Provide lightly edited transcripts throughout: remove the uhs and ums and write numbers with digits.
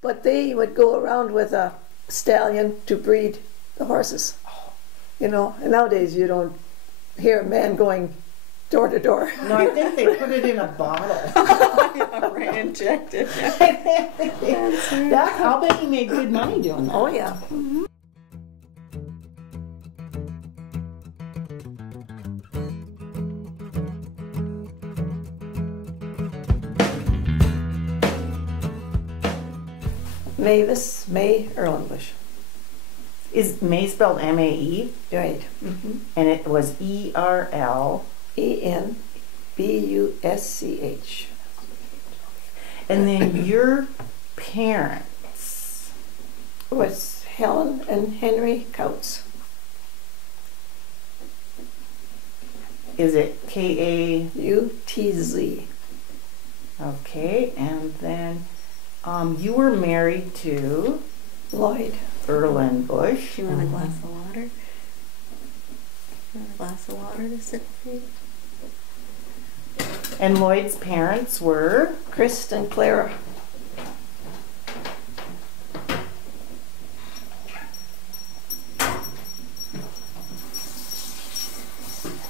But they would go around with a stallion to breed the horses. You know, and nowadays you don't hear a man going door to door. No, I think they put it in a bottle. Right, injected. That's how bet he made good money doing that. Oh yeah. Mm-hmm. Mavis Erlenbusch. Is May spelled M-A-E? Right. Mm-hmm. And it was E-R-L. E-N-B-U-S-C-H. And then your parents was Helen and Henry Couts. Is it U-T-Z. Okay, and then you were married to Lloyd Erlenbusch. Do you want a glass of water? You want a glass of water to sip with? And Lloyd's parents were? Chris and Clara.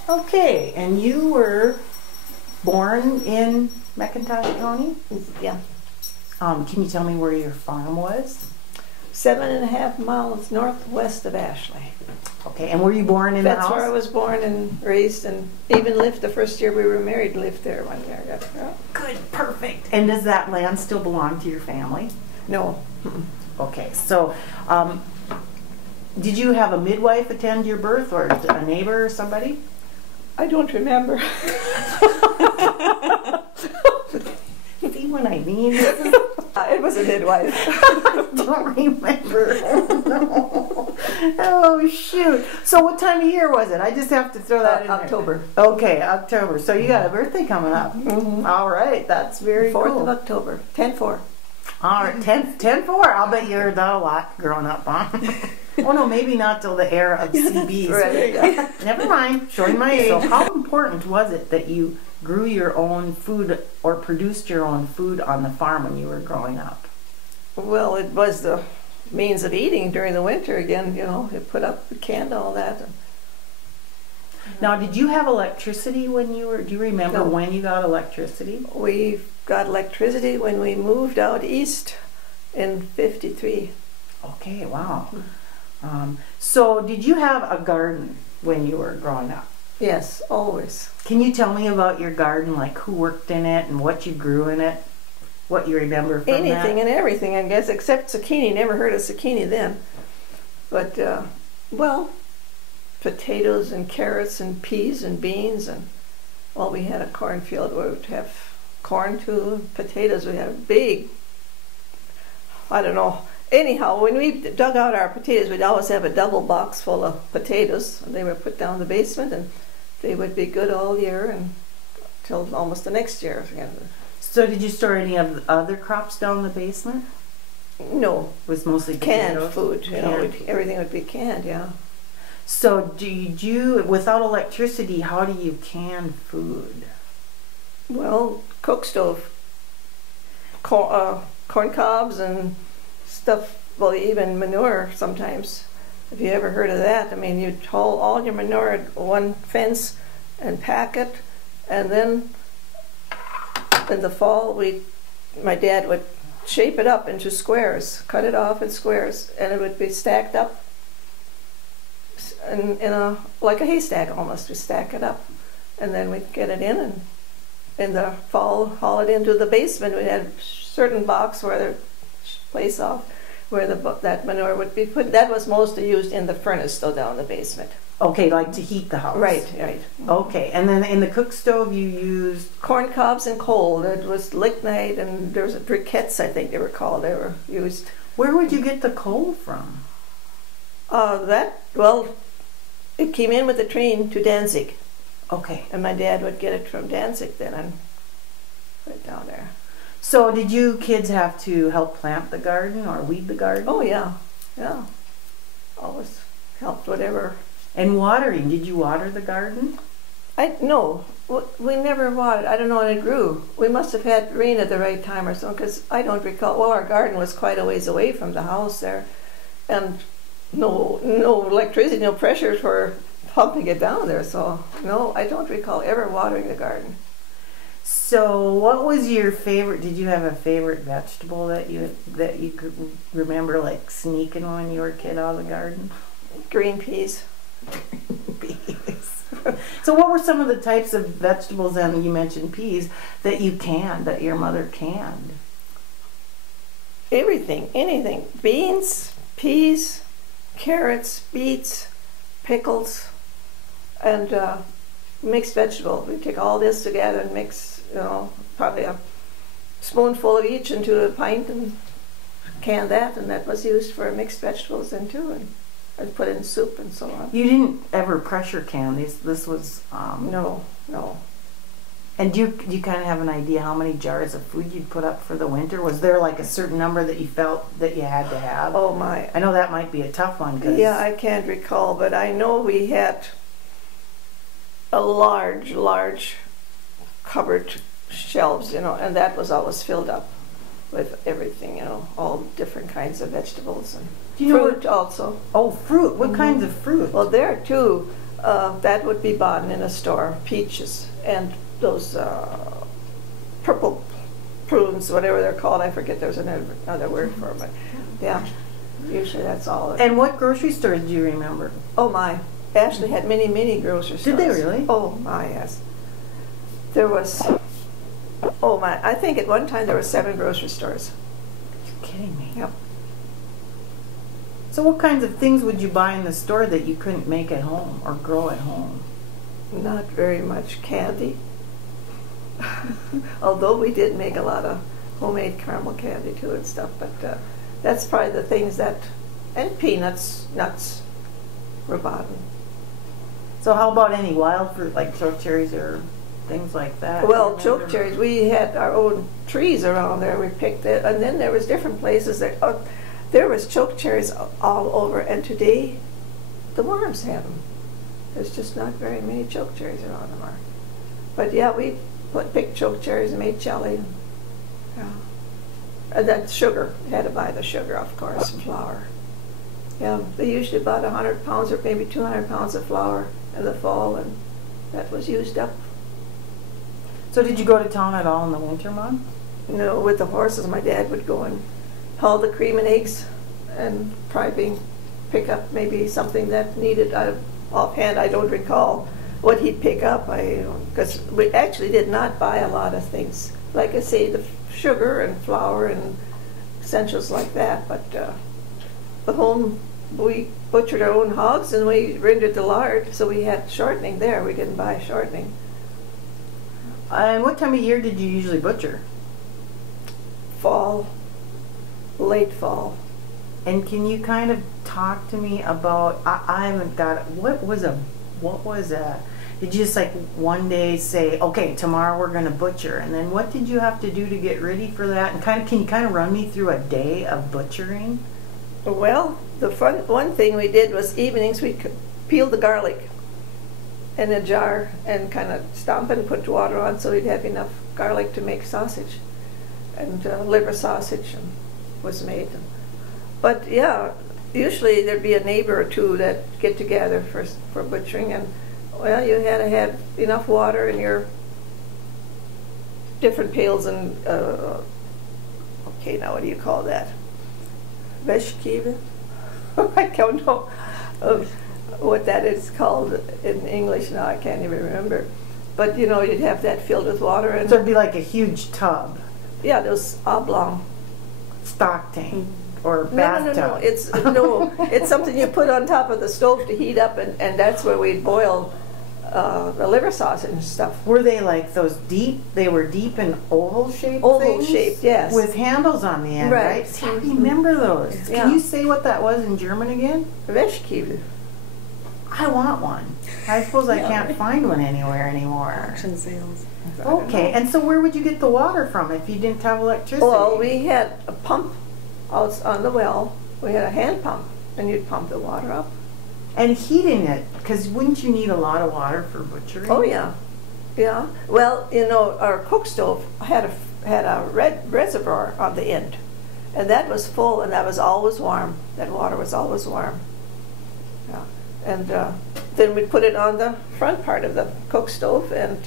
Okay, and you were born in McIntosh County? Yeah. Can you tell me where your farm was? 7.5 miles northwest of Ashley. Okay, and were you born in the house? That's where I was born and raised, and even lived the first year we were married, lived there 1 year. Yeah. Good, perfect. And does that land still belong to your family? No. Okay, so did you have a midwife attend your birth, or a neighbor or somebody? I don't remember. See what I mean? It was a midwife. I don't remember. Oh, no. Oh, shoot. So what time of year was it? I just have to throw that in October. there. Okay, October. So you got a birthday coming up. Mm-hmm. All right, that's very 4th cool. of October, 10-4. All right, 10-4. I'll bet you heard that a lot growing up, huh? Oh, no, maybe not till the era of CBs. Right. Never mind, showing my age. So how important was it that you grew your own food or produced your own food on the farm when you were growing up? Well, it was the means of eating during the winter again, you know. You put up the candle, all that. Now, did you have electricity when you were, do you remember No. when you got electricity? We got electricity when we moved out east in 53. Okay, wow. So did you have a garden when you were growing up? Yes, always. Can you tell me about your garden, like who worked in it and what you grew in it? What you remember from Anything that? and everything, I guess, except zucchini. Never heard of zucchini then. But, well, potatoes and carrots and peas and beans, and, well, we had a cornfield where we'd have corn too, potatoes. We had a big, I don't know. Anyhow, when we dug out our potatoes, we'd always have a double box full of potatoes. And they were put down in the basement, and they would be good all year until almost the next year. So did you store any of the other crops down in the basement? No, It was mostly canned potatoes? food. You know, Canned. everything would be canned. Yeah. So did you, without electricity, how do you can food? Well, cook stove, corn cobs and stuff. Well, even manure sometimes. Have you ever heard of that? I mean, you'd haul all your manure at one fence and pack it, and then in the fall, my dad would shape it up into squares, cut it off in squares, and it would be stacked up in a like a haystack almost. We stack it up, and then we'd get it in, and in the fall haul it into the basement. We had a certain box where the place off where that manure would be put. That was mostly used in the furnace, though, down in the basement. Okay, like to heat the house. Right. Okay, and then in the cook stove you used? Corn cobs and coal. It was lignite, and there was briquettes, I think they were called. They were used. Where would you get the coal from? Well, it came in with the train to Danzig, Okay. and my dad would get it from Danzig then and put it down there. So did you kids have to help plant the garden or weed the garden? Oh yeah. Always helped whatever. And watering, did you water the garden? No, we never watered. I don't know when it grew. We must have had rain at the right time or something, because I don't recall. Well, our garden was quite a ways away from the house there, and no electricity, no pressure for pumping it down there. So no, I don't recall ever watering the garden. So, what was your favorite? Did you have a favorite vegetable that you could remember, like sneaking when you were a kid out of the garden? Green peas. Peas. So, what were some of the types of vegetables? And you mentioned peas that your mother canned. Everything, anything. Beans, peas, carrots, beets, pickles, and mixed vegetable. We take all this together and mix, probably a spoonful of each into a pint and can that, and that was used for mixed vegetables then too, and I'd put in soup and so on. You didn't ever pressure can these? This was... No. And do you kind of have an idea how many jars of food you'd put up for the winter? Was there like a certain number that you felt that you had to have? Oh my. I know that might be a tough one. Yeah, I can't recall, but I know we had a large cupboard shelves, and that was always filled up with everything, all different kinds of vegetables and fruit also. Oh, fruit. What kinds of fruit? Well, there too, that would be bought in a store. Peaches and those purple prunes, whatever they're called. I forget, there's another word for them, but yeah, usually that's all. And what grocery stores do you remember? Oh my, Ashley had many grocery stores. Did they really? Oh my, yes. There was, oh my, I think at one time there were 7 grocery stores. You're kidding me. Yep. So what kinds of things would you buy in the store that you couldn't make at home or grow at home? Not very much. Candy. Although we did make a lot of homemade caramel candy too and stuff, but that's probably the things that, and peanuts, nuts were bought. So how about any wild fruit like choke cherries or things like that? Well, choke cherries, we had our own trees around there. We picked it, and then there was different places that there was choke cherries all over. And today, the worms have them. There's just not very many choke cherries around them. But yeah, we picked choke cherries and made jelly. Yeah, and then sugar. You had to buy the sugar, of course, and flour. Yeah, they usually bought 100 pounds or maybe 200 pounds of flour in the fall, and that was used up. So did you go to town at all in the winter, Mom? No, with the horses, my dad would go and haul the cream and eggs, and probably pick up maybe something that needed. Offhand, I don't recall what he'd pick up. Because we actually did not buy a lot of things. Like I say, the sugar and flour and essentials like that. But the home, we butchered our own hogs and we rendered the lard, so we had shortening there. We didn't buy shortening. And what time of year did you usually butcher? Fall, late fall. And can you kind of talk to me about, I haven't got, what was did you just like one day say, okay, tomorrow we're going to butcher, and then what did you have to do to get ready for that? And can you kind of run me through a day of butchering? Well, the one thing we did was evenings we'd peel the garlic in a jar and kind of stomp it and put water on so we'd have enough garlic to make sausage. And liver sausage was made. But yeah, usually there'd be a neighbor or two that get together for butchering, and well, you had to have enough water in your different pails and okay, now what do you call that? Wäschkiebe? I don't know what that is called in English now. I can't even remember. But you'd have that filled with water, and so it'd be like a huge tub. Yeah, those oblong stock tank or bathtub. No. It's something you put on top of the stove to heat up, and that's where we'd boil the liver sausage and stuff. Were they like those deep? They were deep and oval shaped. Oval shaped, yes. With handles on the end, right? I remember those. Yeah. Can you say what that was in German again? Wäschkiebe. I want one. I suppose I can't find one anywhere anymore. Auction sales. Okay, and so where would you get the water from if you didn't have electricity? Well, we had a pump out on the well. We had a hand pump, and you'd pump the water up. And heating it, because wouldn't you need a lot of water for butchering? Oh yeah, yeah. Well, you know, our cook stove had a red reservoir on the end, and that was full, and that was always warm. That water was always warm. Yeah, and then we put it on the front part of the cook stove and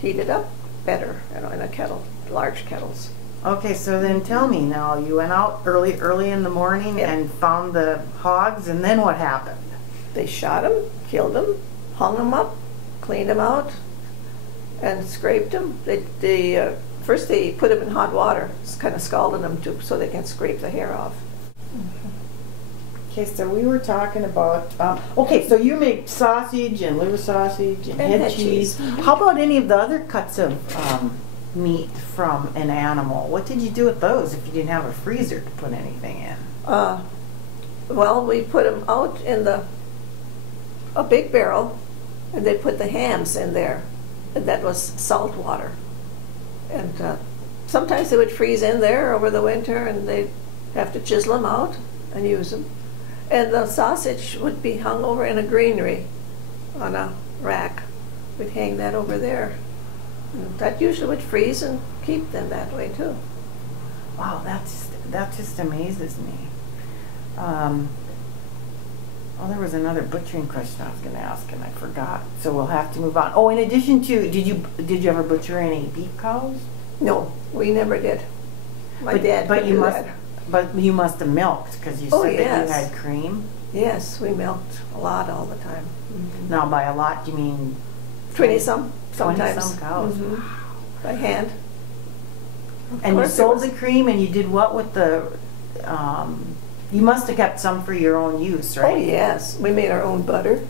heat it up better, you know, in a kettle, large kettles. Okay, so then tell me now, you went out early in the morning Yep. and found the hogs, and then what happened? They shot them, killed them, hung them up, cleaned them out, and scraped them. First they put them in hot water, kind of scalding them so they can scrape the hair off. Okay, so we were talking about, okay, so you make sausage and liver sausage and head cheese. How about any of the other cuts of meat from an animal? What did you do with those if you didn't have a freezer to put anything in? Well, we put them out in a big barrel, and they put the hams in there, and that was salt water. And sometimes they would freeze in there over the winter, and they'd have to chisel them out and use them. And the sausage would be hung over in a granary on a rack. We'd hang that over there. And that usually would freeze and keep them that way too. Wow, that just amazes me. Well, there was another butchering question I was going to ask and I forgot, so we'll have to move on. Oh, in addition to, did you ever butcher any beef cows? No, we never did. My dad but could you do must, that. But you must have milked because you Oh, said that yes. you had cream. Yes, we milked a lot all the time. Now, by a lot, you mean 20-some, sometimes. 20-some cows. Mhm. By hand. Of And you course it sold was- the cream, and you did what with the? You must have kept some for your own use, right? Oh, yes. We made our own butter.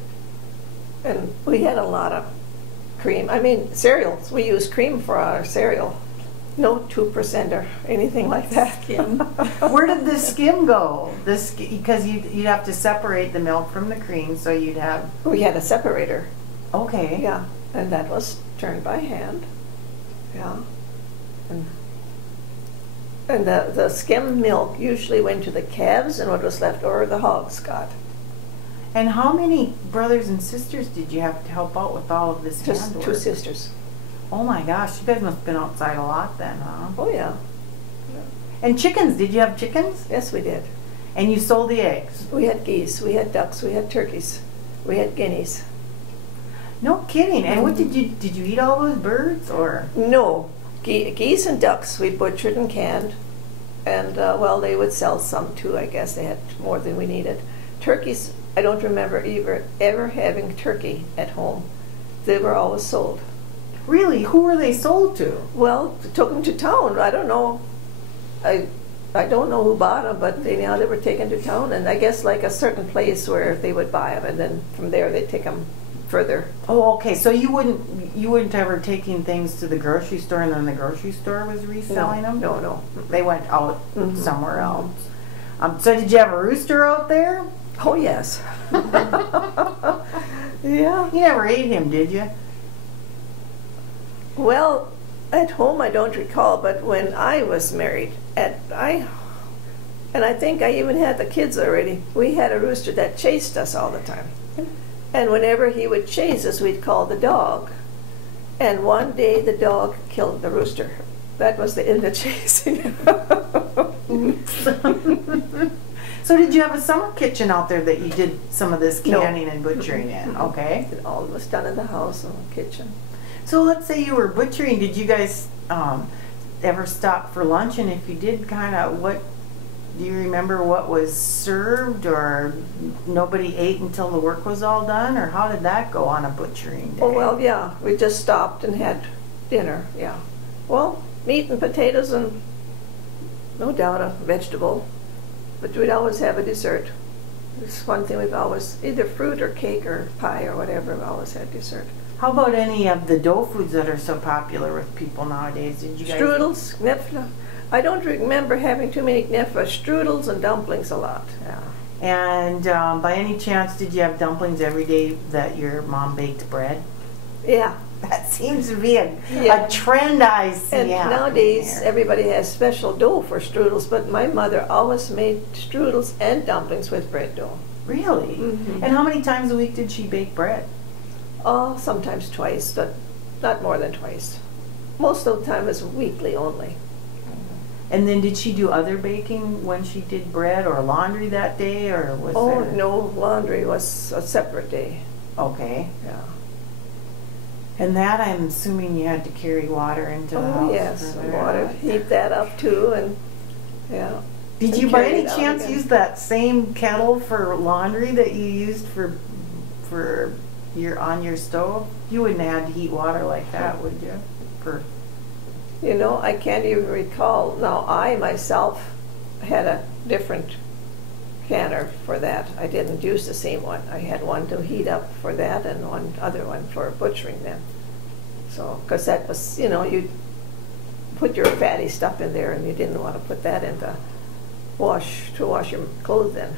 And we had a lot of cream. I mean, cereals. We used cream for our cereal. No 2% or anything like that. Skim. Where did the skim go? Because you'd have to separate the milk from the cream, so you'd have. We had a separator. Okay. Yeah. And that was turned by hand. Yeah. And the skim milk usually went to the calves, and what was left over the hogs got. And how many brothers and sisters did you have to help out with all of this Just handwork? 2 sisters. Oh my gosh, you guys must have been outside a lot then, huh? Oh, yeah. And chickens, did you have chickens? Yes, we did. And you sold the eggs? We had geese, we had ducks, we had turkeys, we had guineas. No kidding. And what did you eat all those birds or? No, geese and ducks we butchered and canned, and well, they would sell some too. I guess they had more than we needed. Turkeys, I don't remember ever having turkey at home. They were always sold. Really? Who were they sold to? Well, took them to town. I don't know. I don't know who bought them, but they were taken to town, and I guess like a certain place where they would buy them, and then from there they'd take them further. Oh, okay. So you wouldn't ever taking things to the grocery store, and then the grocery store was reselling them? No. They went out Mhm. somewhere else. So did you have a rooster out there? Oh yes. Yeah. You never ate him, did you? Well, at home I don't recall, but when I was married, and I think I even had the kids already, we had a rooster that chased us all the time. And whenever he would chase us, we'd call the dog. And one day the dog killed the rooster. That was the end of chasing. So did you have a summer kitchen out there that you did some of this No. canning and butchering in? Okay. It all was done in the house and the kitchen. So let's say you were butchering. Did you guys ever stop for lunch? And if you did, kind of what do you remember? What was served, or nobody ate until the work was all done, or how did that go on a butchering day? Oh, well, yeah, we just stopped and had dinner, yeah. Well, meat and potatoes and no doubt a vegetable, but we'd always have a dessert. It's one thing we've always, either fruit or cake or pie or whatever, we've always had dessert. How about any of the dough foods that are so popular with people nowadays? Did you guys? Strudels, knifla. I don't remember having too many knifla. Strudels and dumplings a lot, yeah. And by any chance, did you have dumplings every day that your mom baked bread? Yeah. That seems to be a Yeah. trend I see. And happening nowadays, there. everybody has special dough for strudels, but my mother always made strudels and dumplings with bread dough. Really? Mhm. And how many times a week did she bake bread? Oh, sometimes twice, but not more than twice. Most of the time it's weekly only. And then did she do other baking when she did bread or laundry that day, or was Oh, there? no, laundry was a separate day. Okay. Yeah. And that, I'm assuming you had to carry water into the house. Oh, yes, for and that. water, heat that up too, and, yeah. Did and you by carry any it out chance again. use that same kettle for laundry that you used for your on your stove? You wouldn't have had to heat water like that, would you? For You know, I can't even recall. Now, I myself had a different canner for that. I didn't use the same one. I had one to heat up for that and one other one for butchering then. So, because that was, you know, you put your fatty stuff in there and you didn't want to put that in to wash your clothes in.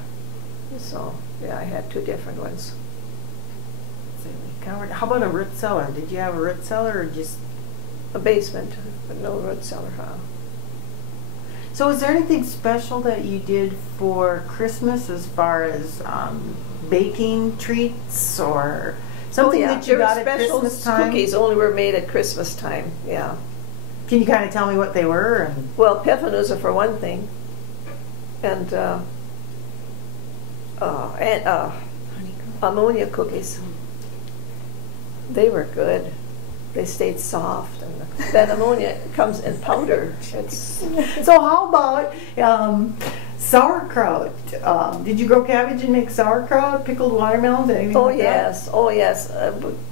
So, yeah, I had two different ones. how about a root cellar? Did you have a root cellar or just? A basement, but no root cellar. So is there anything special that you did for Christmas as far as baking treats or something that you got at Christmas time? Cookies only were made at Christmas time, yeah. Can you kind of tell me what they were? And Well, peffernusse for one thing, and Honeycomb. ammonia cookies. They were good. They stayed soft, and that ammonia comes in powder. It's so how about sauerkraut? Did you grow cabbage and make sauerkraut, pickled watermelons, anything oh like that? yes, oh yes.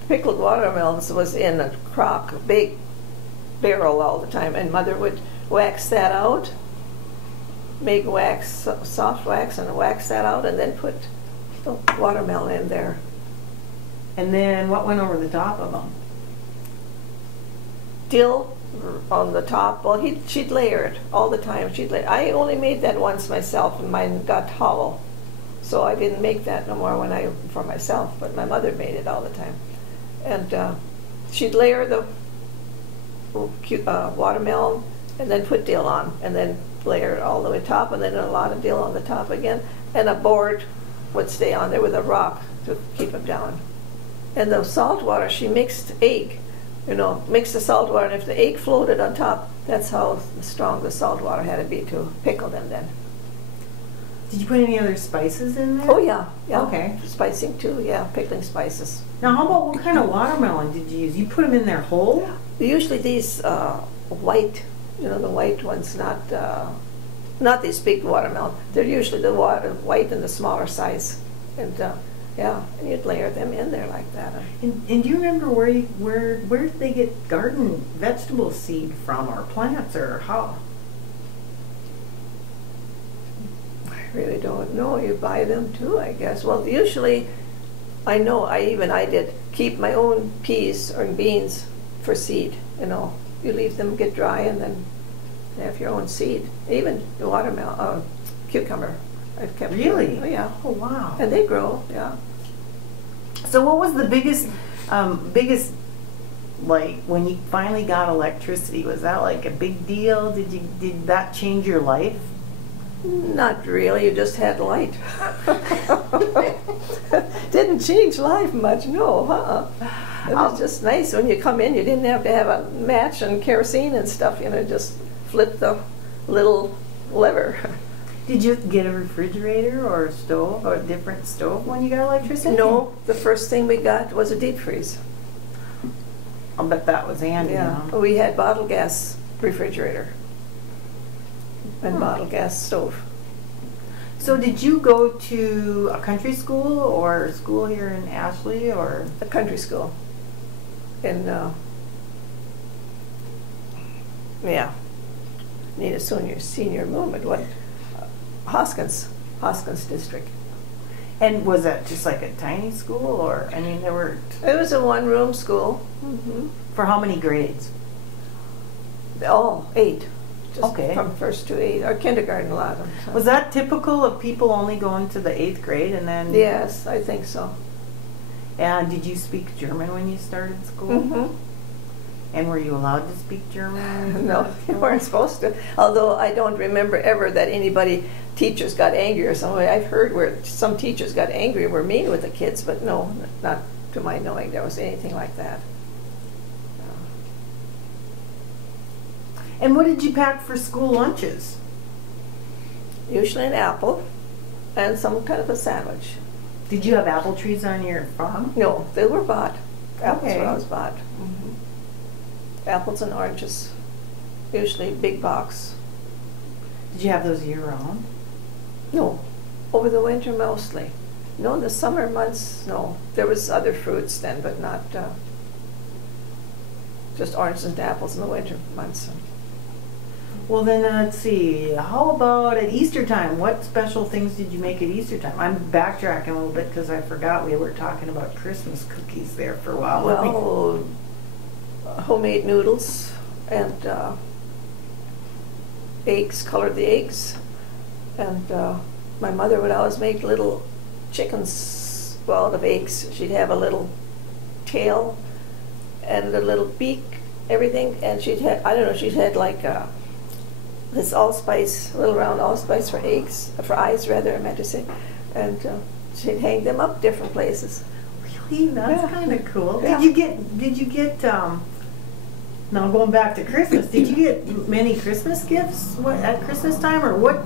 Pickled watermelons was in a crock, a big barrel all the time, and Mother would wax that out, make wax, soft wax, and wax that out, and then put the watermelon in there. And then what went over the top of them? Dill on the top. Well, she'd layer it all the time. I only made that once myself, and mine got hollow, so I didn't make that no more for myself. But my mother made it all the time, and she'd layer the watermelon, and then put dill on, and then layer it all the way top, and then a lot of dill on the top again, and a board would stay on there with a rock to keep it down. And the salt water, she mixed egg. You know, mix the salt water, and if the egg floated on top, that's how strong the salt water had to be to pickle them then. Did you put any other spices in there? Oh yeah, yeah. Okay. Spicing too, yeah, pickling spices. Now how about what kind of watermelon did you use? You put them in there whole? Usually these white, you know, the white ones, not these big watermelon. They're usually the white and the smaller size, and yeah, and you'd layer them in there like that. And do you remember where did they get garden vegetable seed from, or plants, or how? I really don't know. You buy them too, I guess. Well, usually, I know I did keep my own peas or beans for seed. You know, you leave them get dry and then have your own seed. Even the watermelon, cucumber, I've kept. Really? Oh yeah. Oh wow. And they grow, yeah. So what was the biggest, like when you finally got electricity? Was that like a big deal? Did that change your life? Not really. You just had light. Didn't change life much, no. It was just nice when you come in. You didn't have to have a match and kerosene and stuff. You know, just flip the little lever. Did you get a refrigerator or a stove or a different stove when you got electricity? No, the first thing we got was a deep freeze. I'll bet that was handy. Yeah, Huh? we had bottle gas refrigerator and bottle gas stove. So did you go to a country school or school here in Ashley, or? A country school. In Nina Senior Movement. What? Hoskins district. And was that just like a tiny school, or I mean there were? It was a one-room school. Mm-hmm. For how many grades? All 8. Just Okay. From first to 8, or kindergarten a lot of them. So. Was that typical of people only going to the 8th grade and then? Yes, I think so. And did you speak German when you started school? Mm-hmm. And were you allowed to speak German? No, you weren't supposed to. Although I don't remember ever that teachers got angry or something. I've heard where some teachers got angry and were mean with the kids, but no, not to my knowing there was anything like that. And what did you pack for school lunches? Usually an apple and some kind of a sandwich. Did you have apple trees on your farm? No, they were bought. Apples Okay. were always bought. Apples and oranges, usually big box. Did you have those year-round? No, over the winter mostly. No, in the summer months, no. There was other fruits then, but not just oranges and apples in the winter months. Well, then let's see. How about at Easter time? What special things did you make at Easter time? I'm backtracking a little bit because I forgot we were talking about Christmas cookies there for a while. Well, homemade noodles and eggs, colored the eggs. And my mother would always make little chickens, well, out of eggs. She'd have a little tail and a little beak, everything. And she'd had, I don't know, she'd had like this allspice, a little round allspice for eggs, for eyes rather, I meant to say. And she'd hang them up different places. Really? That's Yeah. kind of cool. Yeah. Did you get now going back to Christmas, did you get many Christmas gifts at Christmas time, or what?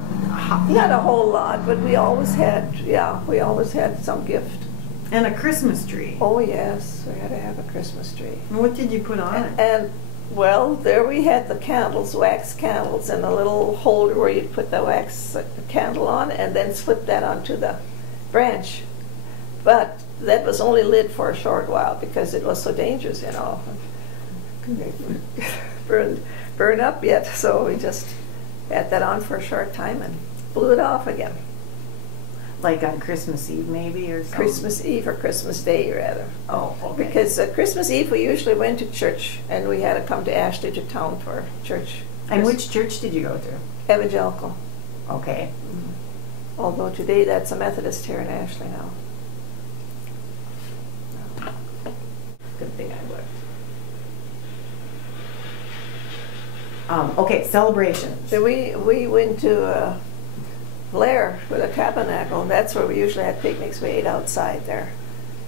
Not a whole lot, but we always had, we always had some gift. And a Christmas tree. Oh yes, we had to have a Christmas tree. And what did you put on it? And well, there we had the candles, wax candles, and a little holder where you'd put the wax candle on and then slip that onto the branch. But that was only lit for a short while because it was so dangerous, you know. Burn up yet, so we just had that on for a short time and blew it off again. Like on Christmas Eve, maybe, or something? Christmas Eve or Christmas Day, rather. Oh, okay. Because Christmas Eve we usually went to church, and we had to come to Ashley to town for church. And which church did you go to? Evangelical. Okay. Although today that's a Methodist here in Ashley now. Good thing I looked. Okay, celebrations. So we went to Blair with a tabernacle, and that's where we usually had picnics. We ate outside there.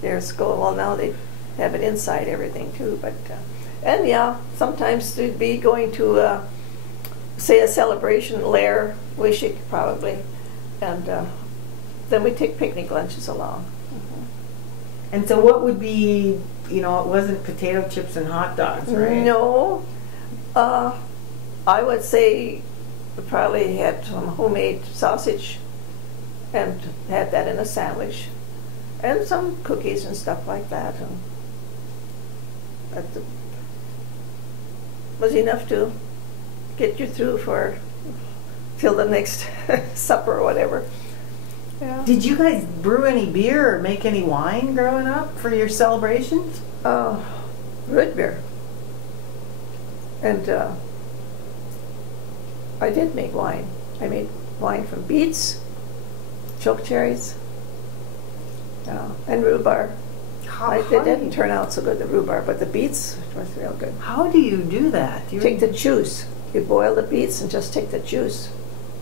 There's school. Well, now they have it inside everything too. But and yeah, sometimes to be going to say a celebration, Lair, Wishick probably, and then we take picnic lunches along. And so what would be, it wasn't potato chips and hot dogs, right? No, I would say we probably had some homemade sausage and had that in a sandwich, and some cookies and stuff like that. And that was enough to get you through till the next supper or whatever. Yeah. Did you guys brew any beer or make any wine growing up for your celebrations? Root beer. And I did make wine. I made wine from beets, choke cherries, and rhubarb. It didn't turn out so good, the rhubarb, but the beets was real good. How do you do that? Take the juice. You boil the beets and just take the juice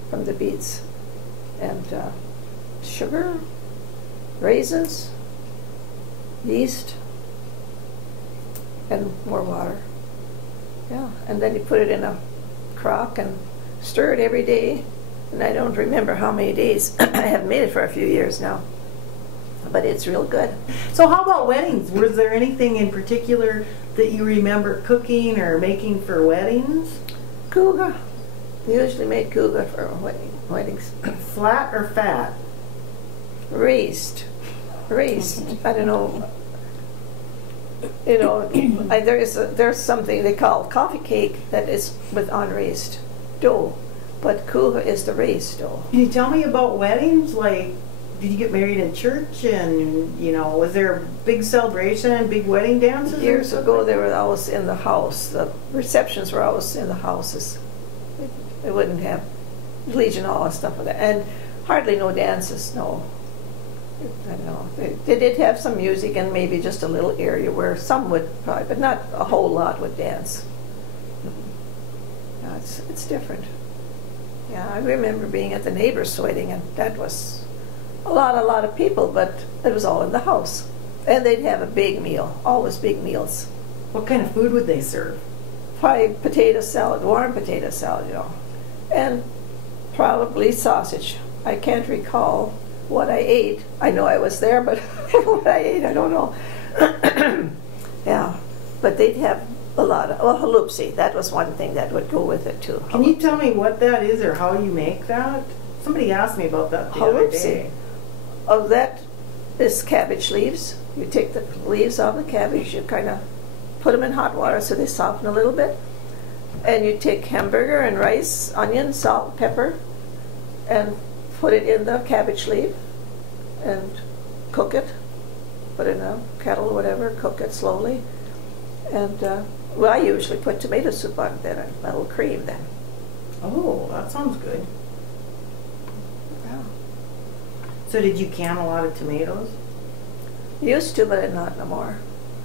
from the beets. And sugar, raisins, yeast, and more water. Yeah, and then you put it in a crock and stir it every day. And I don't remember how many days. I haven't made it for a few years now. But it's real good. So how about weddings? Was there anything in particular that you remember cooking or making for weddings? Cougar. We usually made cougar for weddings. Flat or fat? Raised. I don't know. There's something they call coffee cake that is with unraised dough, but cougar is the raised dough. Can you tell me about weddings? Like, did you get married in church, and was there a big celebration and big wedding dances? Years ago, they were always in the house. The receptions were always in the houses. They wouldn't have Legion Hall and stuff like that, and hardly no dances. No. I don't know. They did have some music and maybe just a little area where some would probably, but not a whole lot would dance. No, it's different. Yeah, I remember being at the neighbor's wedding, and that was a lot of people, but it was all in the house. And they'd have a big meal, always big meals. What kind of food would they serve? Probably potato salad, warm potato salad, you know, and probably sausage. I can't recall what I ate. I know I was there, but what I ate, I don't know. Yeah, but they'd have a lot of, well, halupsi, that was one thing that would go with it too. Can you tell me what that is or how you make that? Somebody asked me about that the other day. Oh, that is cabbage leaves. You take the leaves off the cabbage, you kind of put them in hot water so they soften a little bit. And you take hamburger and rice, onion, salt, pepper, and put it in the cabbage leaf and cook it. Put it in a kettle or whatever, cook it slowly. And, well, I usually put tomato soup on it then, and a little cream then. Oh, that sounds good. Yeah. So did you can a lot of tomatoes? Used to, but not no more.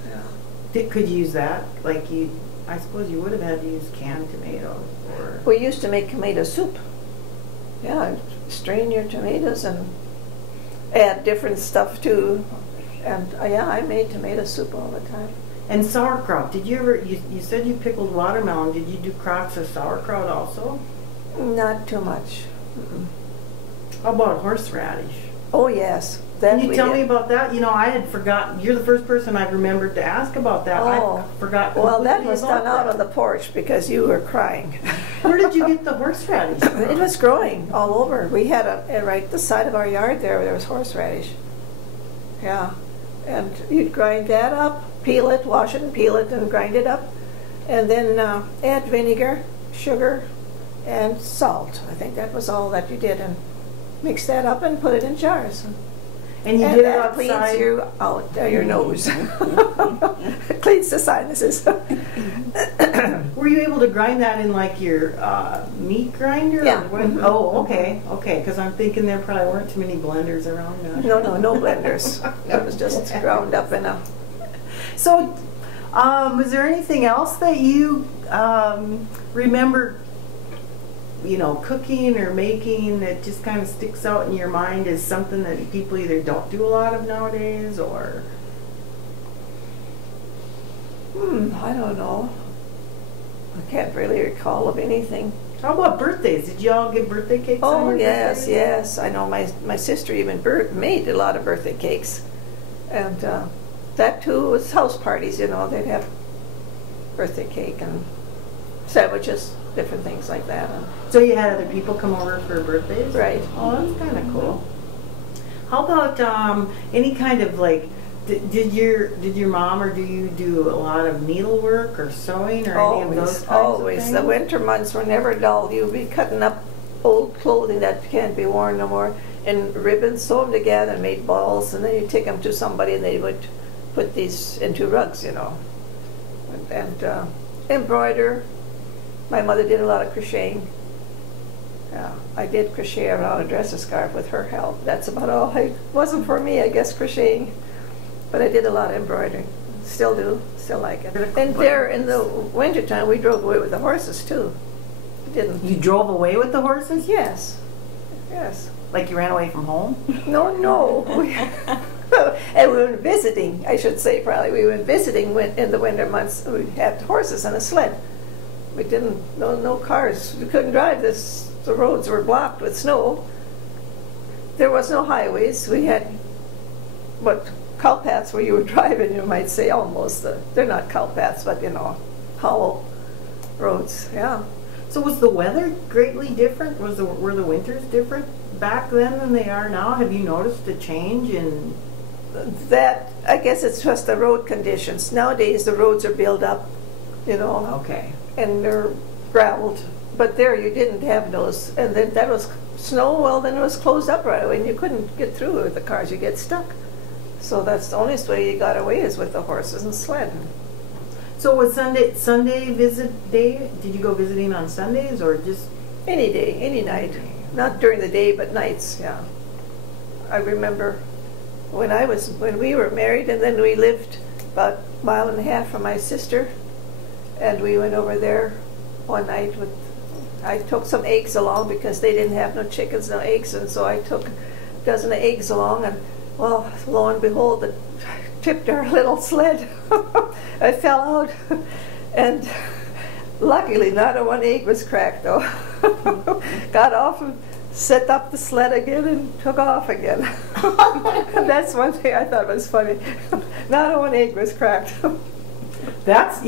Yeah. Could you use that? Like I suppose you would have had to use canned tomatoes. Or We used to make tomato soup. Yeah, strain your tomatoes and add different stuff too. And yeah, I made tomato soup all the time. And sauerkraut. Did you ever? You said you pickled watermelon. Did you do crocks of sauerkraut also? Not too much. Mm-mm. How about horseradish? Oh yes, that Can you we tell did. me about that? You know, I had forgotten. You're the first person I've remembered to ask about that. Oh. I forgot. Well, that completely was about done out that. on the porch because you were crying. Where did you get the horseradish from? It was growing all over. We had right the side of our yard there was horseradish. Yeah, and you'd grind that up, peel it, wash it and peel it and grind it up, and then add vinegar, sugar, and salt. I think that was all that you did, and mix that up and put it in jars. And you And did it that outside. cleans you out your nose. It cleans the sinuses. Were you able to grind that in like your meat grinder? Yeah. Or what? Oh, okay, okay. Because I'm thinking there probably weren't too many blenders around now. No blenders. It was just ground up in a. So, was there anything else that you remember, you know, cooking or making that just kind of sticks out in your mind as something that people either don't do a lot of nowadays or? I don't know. I can't really recall of anything. How about birthdays? Did you all get birthday cakes on Oh your yes, birthdays? yes. I know my sister even made a lot of birthday cakes, and that too was house parties. You know, they'd have birthday cake and sandwiches, different things like that. So you had other people come over for birthdays? Right. Oh, that's kind of cool. How about any kind of like, did your mom or do you do a lot of needlework or sewing or any of those kinds Always. of things? The winter months were never dull. You'd be cutting up old clothing that can't be worn no more, and ribbons, sew them together and made balls, and then you take them to somebody and they would put these into rugs, you know. And embroider. My mother did a lot of crocheting. Yeah, I did crochet around a dresser scarf with her help. That's about all. It wasn't for me, I guess, crocheting. But I did a lot of embroidery. Still do. Still like it. And there in the wintertime, we drove away with the horses too. We didn't. You drove away with the horses? Yes. Yes. Like you ran away from home? No. And we were visiting, I should say, probably. We were visiting in the winter months. We had horses and a sled. We didn't, no cars. We couldn't drive this. The roads were blocked with snow. There was no highways. We had, cow paths where you were driving, you might say, almost. They're not cow paths, but, you know, hollow roads, yeah. So was the weather greatly different? Were the winters different back then than they are now? Have you noticed a change in? That, I guess it's just the road conditions. Nowadays, the roads are built up, you know. Okay. And they're graveled. But there you didn't have those. And then that was snow, well then it was closed up right away and you couldn't get through with the cars, you get stuck. So that's the only way you got away is with the horses and sled. So was Sunday visit day? Did you go visiting on Sundays or just? Any day, any night. Not during the day, but nights, yeah. I remember when we were married, and then we lived about a mile and a half from my sister, and we went over there one night I took some eggs along because they didn't have no chickens, no eggs, and so I took a dozen of eggs along, and well, lo and behold, it tipped our little sled. I fell out, and luckily not a one egg was cracked though. Got off and set up the sled again and took off again. That's one thing I thought was funny. Not a one egg was cracked. That's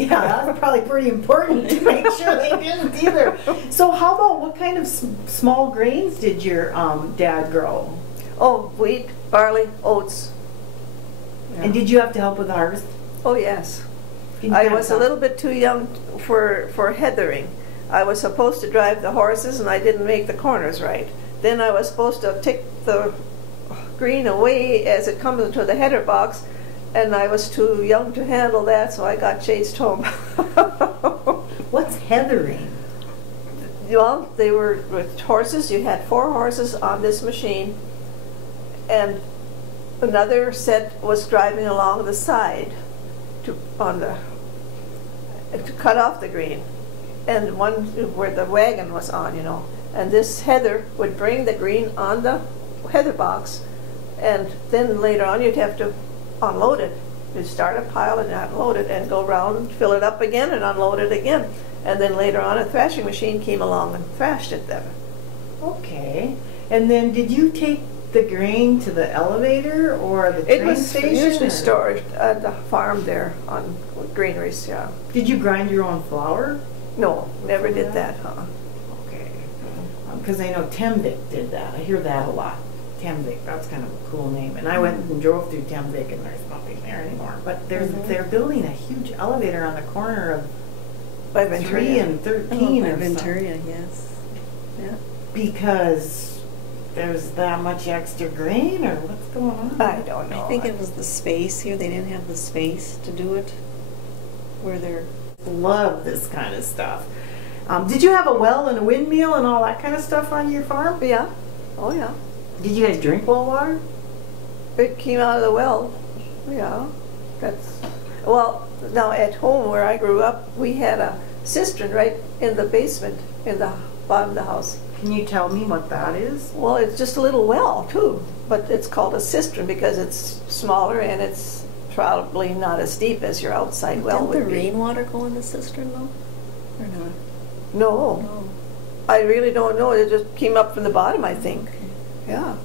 probably pretty important to make sure they didn't either. So how about what kind of small grains did your dad grow? Oh, wheat, barley, oats. Yeah. And did you have to help with the harvest? Oh yes. I was a little bit too young for heathering. I was supposed to drive the horses and I didn't make the corners right. Then I was supposed to take the green away as it comes into the header box, and I was too young to handle that, so I got chased home. What's heathering? Well, they were with horses. You had 4 horses on this machine, and another set was driving along the side to cut off the green, and one where the wagon was on, you know. And this heather would bring the green on the heather box, and then later on you'd have to unload it. You'd start a pile and unload it and go around and fill it up again and unload it again. And then later on a thrashing machine came along and thrashed it then. Okay. And then did you take the grain to the elevator or the train station? It was usually stored at the farm there on granaries, yeah. Did you grind your own flour? No, never did that, huh? Okay. Because I know Temvik did that. I hear that a lot. Temvik, that's kind of a cool name. And I went and drove through Temvik, and there's nothing there anymore. But they're building a huge elevator on the corner of by 3 and 13 by or Venturia, something. yes. Yeah. Because there's that much extra grain, or what's going on? I don't know. I think it was the space here. They didn't have the space to do it where they're... Love this kind of stuff. Did you have a well and a windmill and all that kind of stuff on your farm? Yeah. Oh, yeah. Did you guys drink well water? It came out of the well. Yeah. That's... Well, now at home where I grew up, we had a cistern right in the basement, in the bottom of the house. Can you tell me what that is? Well, it's just a little well, too. But it's called a cistern because it's smaller and it's probably not as deep as your outside well would be. Didn't the rainwater go in the cistern, though? Or not? No. No. I really don't know. It just came up from the bottom, I think. Okay. Yeah.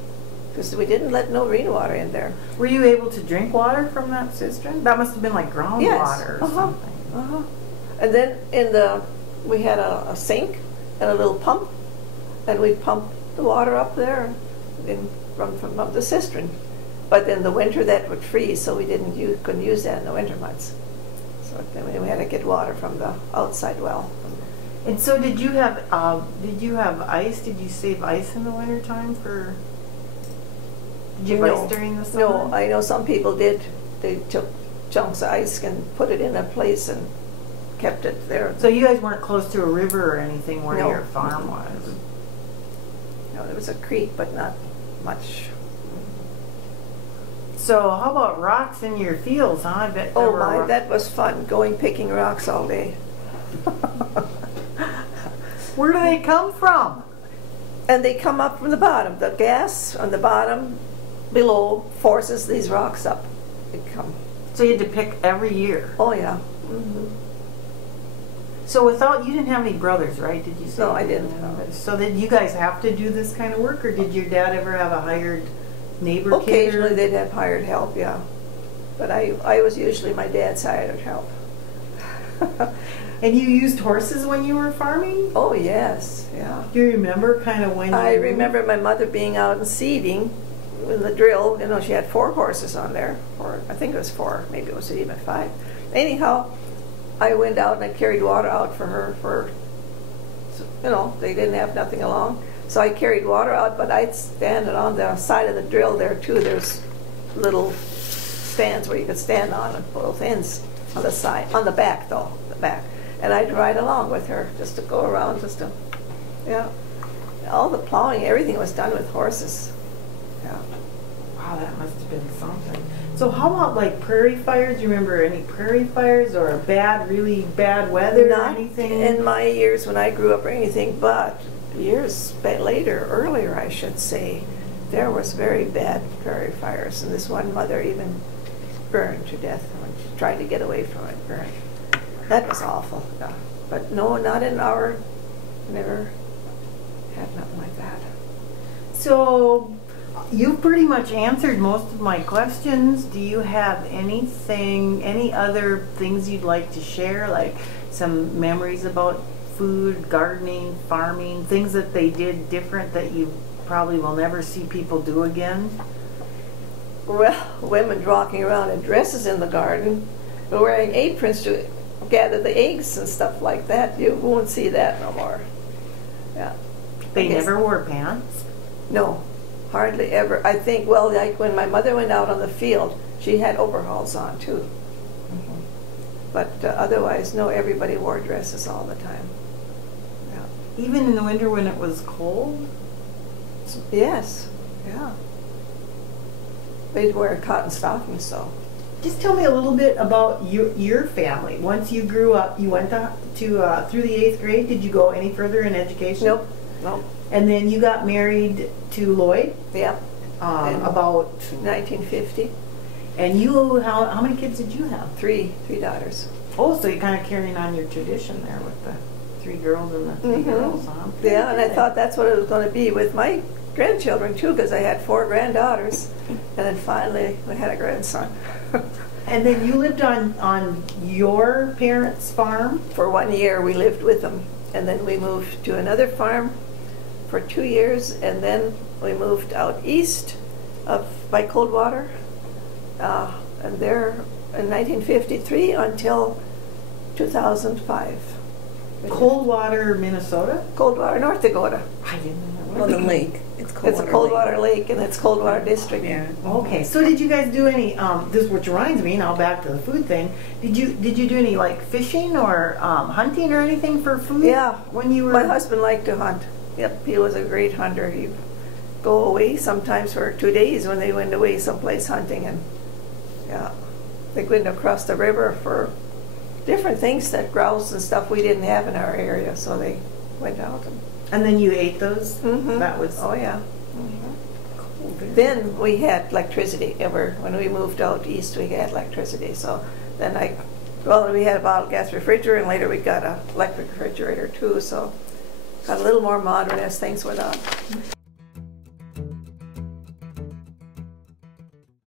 Because we didn't let no rainwater in there. Were you able to drink water from that cistern? That must have been like groundwater Yes. or something. And then we had a sink and a little pump, and we'd pump the water up there from the cistern. But in the winter that would freeze, so we couldn't use that in the winter months. So then we had to get water from the outside well. And so did you have ice? Did you save ice in the wintertime for... Did you have ice during the summer? No, I know some people did. They took chunks of ice and put it in a place and kept it there. So you guys weren't close to a river or anything where No. your farm was? No, there was a creek, but not much. So how about rocks in your fields, huh? I bet there Oh were my, that was fun, going picking rocks all day. Where do they come from? And they come up from the bottom. The gas on the bottom below forces these rocks up. They come. So you had to pick every year. Oh yeah. So you didn't have any brothers, right? Did you say? No, I didn't. So did you guys have to do this kind of work, or did your dad ever have a hired neighbor? Occasionally caterer? they'd have hired help, yeah. But I was usually my dad's hired help. And you used horses when you were farming? Oh yes, yeah. Do you remember kind of when I remember my mother being out and seeding in the drill. You know, she had 4 horses on there, or I think it was 4, maybe it was even 5. Anyhow, I went out and I carried water out for her you know, they didn't have nothing along. So I carried water out, but I'd stand it on the side of the drill there too. There's little stands where you could stand on both ends on the side, on the back though, the back. And I'd ride along with her just to go around, yeah. All the plowing, everything was done with horses. Yeah. Wow, that must have been something. So how about like prairie fires? Do you remember any prairie fires or bad, really bad weather or Not anything? in my years when I grew up or anything, but years later, earlier I should say, there was very bad prairie fires, and this one mother even burned to death when she tried to get away from it, burned. That was awful, yeah. But no, not in our, never had nothing like that. So you pretty much answered most of my questions. Do you have anything, any other things you'd like to share, like some memories about food, gardening, farming, things that they did different that you probably will never see people do again? Well, women walking around in dresses in the garden, wearing aprons to gather the eggs and stuff like that. You won't see that no more. Yeah. They never wore pants? No, hardly ever. I think, well, like when my mother went out on the field, she had overalls on too. But otherwise, no, everybody wore dresses all the time. Yeah. Even in the winter when it was cold? Yes, yeah. They'd wear cotton stockings, so. Just tell me a little bit about your family. Once you grew up, you went to through the 8th grade. Did you go any further in education? Nope, nope. And then you got married to Lloyd? Yeah. About 1950. And you, how many kids did you have? Three daughters. Oh, so you're kind of carrying on your tradition there with the 3 girls and the 3 girls, huh? Yeah, and I thought that's what it was going to be with my grandchildren too, because I had 4 granddaughters, and then finally we had a grandson. And then you lived on your parents' farm? For 1 year we lived with them, and then we moved to another farm for 2 years, and then we moved out east by Coldwater, and there in 1953 until 2005. Coldwater, Minnesota? Coldwater, North Dakota. I didn't know. Well, the lake. It's Coldwater. It's a Coldwater Lake, and it's Coldwater District. Yeah. Okay, so did you guys do any? This which reminds me now back to the food thing. Did you do any like fishing or hunting or anything for food? Yeah, when you were. My husband liked to hunt. Yep, he was a great hunter. He'd go away sometimes for 2 days when they went away someplace hunting, and yeah, they went across the river for different things, that grouse and stuff we didn't have in our area, so they went out. And then you ate those? Mm-hmm. That was. Oh yeah. Cool. Then we had electricity. When we moved out east, we had electricity. So then we had a bottle gas refrigerator, and later we got an electric refrigerator too. So got a little more modern as things went on.